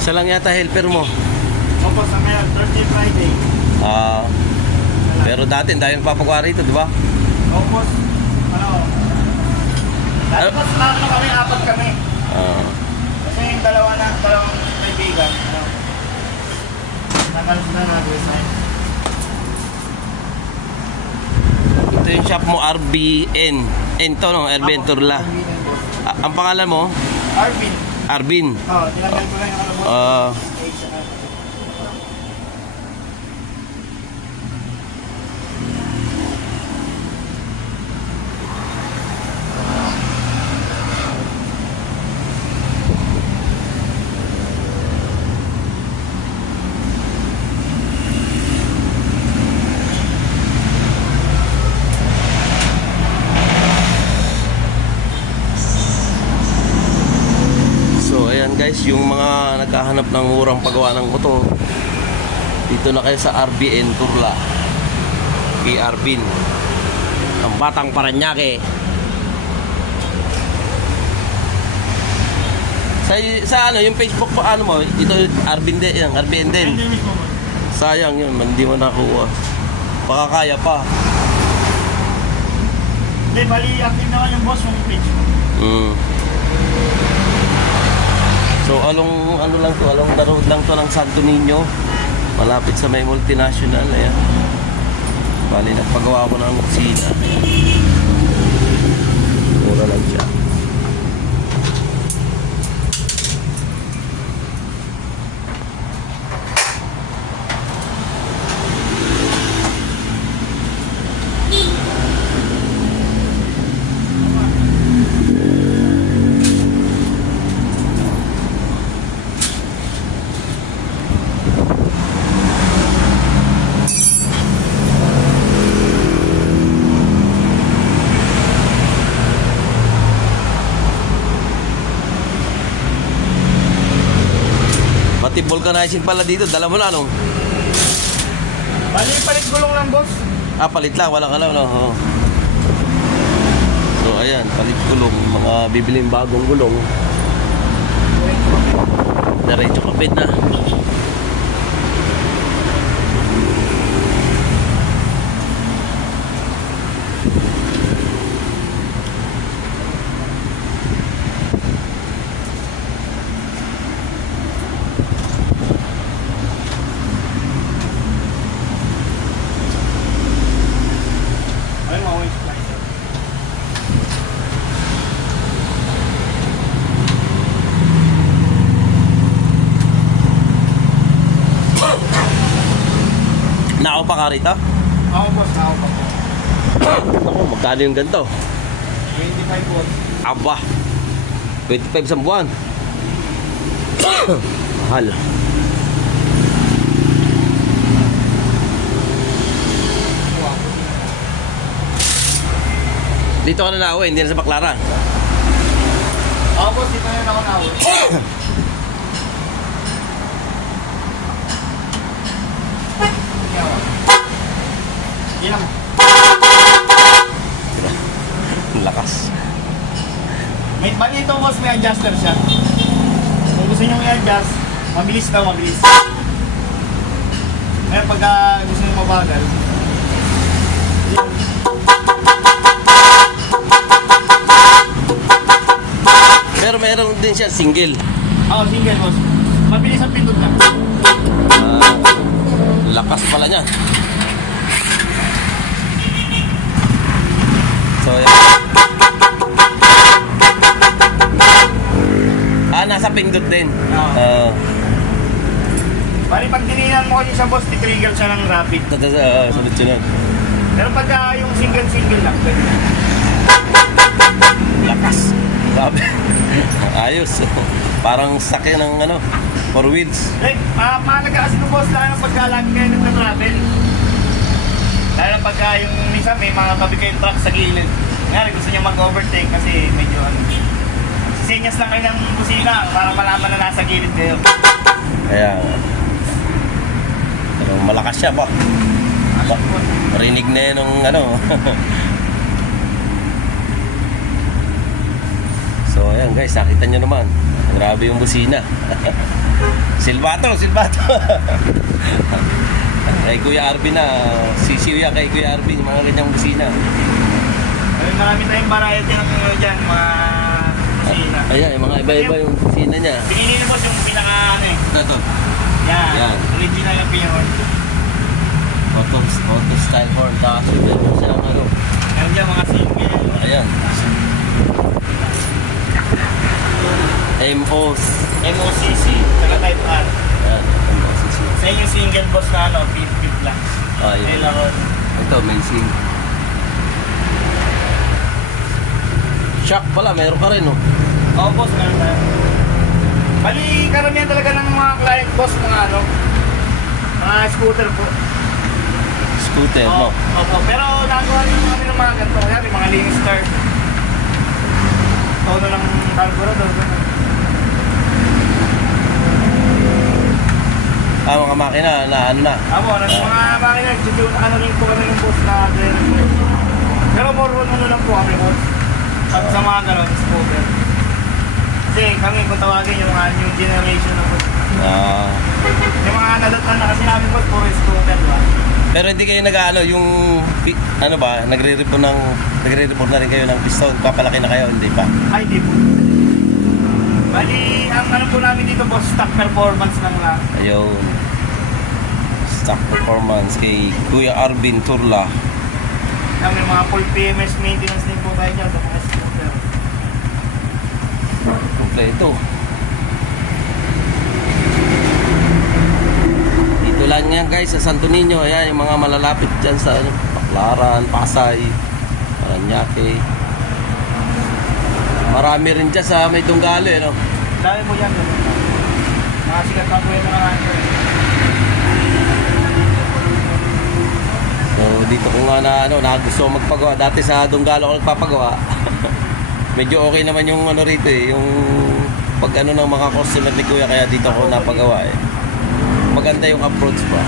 Isa lang yata helper mo. Opo, sa ngayon, Thursday, Friday. Pero dati, dahil papagawa rito, di ba? Opo, dati po, kami, apat kami. Kasi yung dalawang kaibigan, nakalos na nag-resign. Ito yung shop mo, RBN. Ento, no? RBN Turla. Ang pangalan mo? Arvin. Arvin. Oo, tinanggal ko lang yung ano mo. Guys, yung mga naghahanap ng murang paggawa ng motor, dito na kayo sa RBN Turla kay Arvin, ang batang Paranaque. Sa ano, yung Facebook mo, ano mo, ito Arvin din, yung RBN din. Sayang yun, hindi mo nakuha. Baka kaya pa. Hindi, bali active naman yung boss yung page mo. So along ano lang to, along the road lang to ng Santo Niño, malapit sa may multinational. Ayan, bali nagpagawa ko ng kusina, mura lang siya. Pati vulcanizing pala dito, dala mo na, no? Bali, palit gulong lang, boss. Palit lang, walang alam, no? So, ayan, palit gulong. Mga bibiling bagong gulong. Diretso kapit na. Nako pa ka rito? Oo, boss. Nako pa po. Ako, magkano yung ganito? 25 boss. Aba, 25 sa buwan. Mahal. Dito ka na nauwi, hindi na sa Baclaran. Oo, boss. Dito na ako nauwi. Lakas. May bali ito, boss, may adjuster siya. Kung gusto nyo i-adjust, mabilis daw, mabilis. Ngayon pag gusto nyo mabagal, pero meron din siya single. Oo, single, boss. Mabilis ang pindot na. Lakas pala niya. So, yan. Nasa pindot din. Bali, pag dininan mo kasi siya, boss, titrigger siya ng rapid. Sunod-sunod. Pero pag yung single lang, pwede. Lakas. Sabi. Ayos. Parang sakyan ng ano, 4 wheels. Mahalaga kasi ito, boss, lalo pagka lagi kayo nagtatravel. Lalo pagka yung minsan may mga tabi kayong truck sa gilid. Ngayon, gusto nyo mag-overtake kasi medyo ano. Sisenyas lang kayo ng busina para malaman na nasa gilid kayo. Kaya pero malakas siya pa. Marinig na yun ng ano. So Ayan guys, nakita nyo naman. Grabe yung busina. Silbato. Kay Kuya Arvin na. Sisiya kay Kuya Arvin, mga ganyang busina. Ayun, marami tayong variety ng ano dyan, mga kusina. Ayan, yung mga iba-iba yung busina niya. Pinili na boss yung pinaka ano eh. Ito. Yan, Yan. original yung pinahon. Auto style horn. Tapos iba-iba siyang ano. Meron dyan mga single. Ayan. MOCC, taga type R. Ayan, MOCC. Sa inyo single boss na ano, beep lang. Yun. Ayun lang ako. Ito, amazing. Shock pala, meron ka rin, no? Oo boss, meron tayo. Bali, karamihan talaga ng mga client boss, mga ano, mga scooter po. Scooter, no? Opo, pero nagawa rin kami ng mga ganito. Kaya mga linis start. Tono ng carburetor. Mga makina na ano na. Amo, mga makina, ano rin po kami yung boss na driver. Pero more on ano lang po kami boss. Pag sa mga gano'n, scooter. Kasi kami kung tawagin yung mga new generation na boss. Yung mga nadatan na kasi namin boss, puro scooter ba? Pero hindi kayo nag-ano, yung ano ba, nagre-report na rin kayo ng piston, papalaki na kayo, hindi pa? Ay, di po. Bali, ang ano po namin dito boss, stock performance lang lang. Ayun. Stock performance kay Kuya Arvin Turla. May mga full PMS maintenance din po tayo dyan sa mga scooter. Kompleto. Dito lang yan guys sa Santo Niño. Ayan yung mga malalapit dyan sa ano, Baclaran, Pasay, Parañaque. Marami rin dyan sa may Dunggalo, no? Dami mo yan. Mga sikat na po yung mga ano. So dito ko nga na ano, gusto magpagawa. Dati sa Dunggalo ako nagpapagawa. Medyo okay naman yung ano rito eh, yung pag ano ng mga customer ni Kuya, kaya dito ako napagawa eh. Maganda yung approach pa.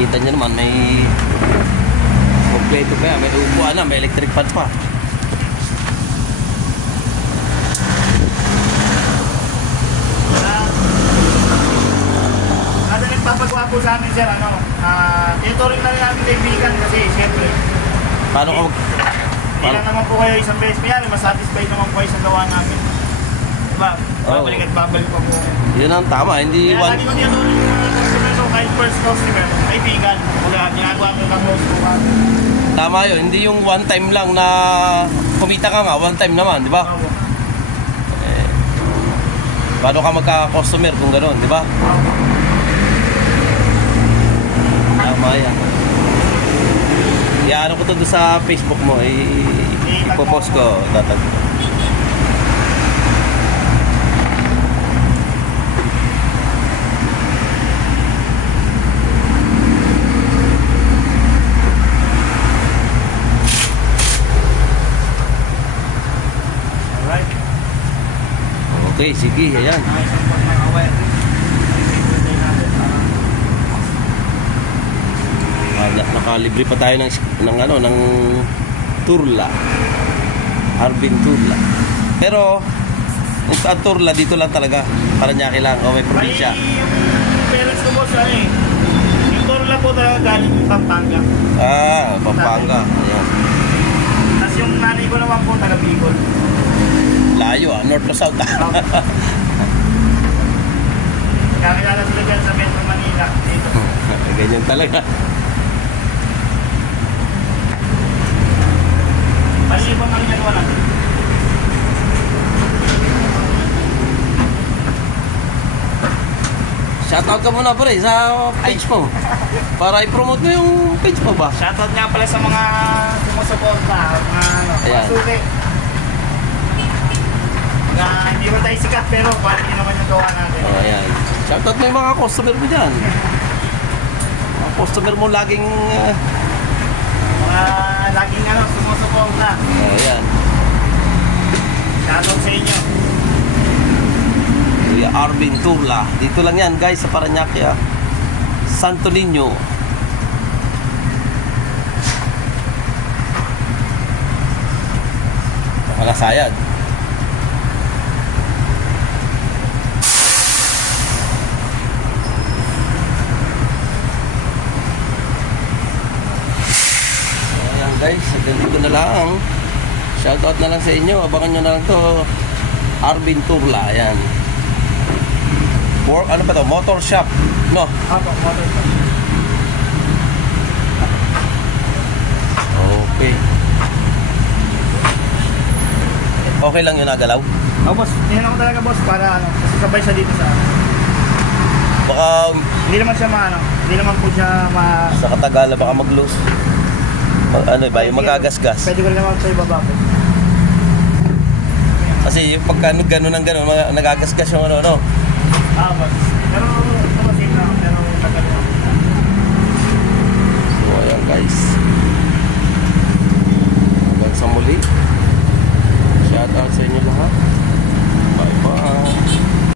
Kita nyo naman may kompleto pa yan, may upuan na, may electric fan pa. Kada nagpapagawa po sa amin sir, ano, tinuturing na rin namin kaibigan kasi siyempre. Paano ka Hindi lang naman po kayo isang beses. Mayroon, masatisfied naman po kayo sa gawa namin. Diba? Babalik at babalik pa po. Yun ang tama, hindi Kaya one... lagi ko tinuturing yung mga customer. So kahit first customer, kaibigan. Kaya ginagawa ko ng close po kami. Tama yun, hindi yung one time lang na kumita ka nga, one time naman, di ba? Eh, paano ka magka-customer kung gano'n, di ba? Tama yan. Ano ko to doon sa Facebook mo, ipopost ko, tatag. Alright. Okay, sige, ayan. Nakalibre pa tayo ng ano, ng Turla. Arvin Turla. Pero ang Turla dito lang talaga, Parañaque lang o may probinsya. Yung parents ko po sa ano eh. Yung Turla po talaga galing yung Pampanga. Pampanga. Ayan. Tapos yung nanay ko naman po taga Bicol. Layo north to south. Kakilala sila dyan sa Metro Manila. Dito. Ganyan talaga. Mali ba ang ginagawa natin? Shoutout ka muna pre sa page mo. Para i-promote mo yung page mo ba? Shoutout nga pala sa mga sumusuporta, mga ano, Ayan. suki. Mga hindi ba tayo sikat pero quality naman yung gawa natin. Ayan. Shoutout mo yung mga customer mo dyan. Mga customer mo laging... Mga laging ano, sumusuporta. Ayan. Shoutout sa inyo. Kuya Arvin Turla. Dito lang yan guys sa Parañaque, Santo Niño. Nakalasayad. shoutout na lang sa inyo. Abangan nyo na lang to. Arvin Turla, ayan. Ano pa to? Motor shop, no? Apo, motor shop. Okay. Okay lang yung nagalaw? Oh, boss, tinanong ko talaga, boss, para ano, kasi sabay siya dito sa ano. Baka Hindi naman siya hindi naman po siya sa Katagalan baka mag-loose. Ano ba, yung magagasgas. Pwede ko rin naman sa ibaba po. Kasi yung pagka gano'n ng gano'n, nagagasgas yung ano. Ah, boss.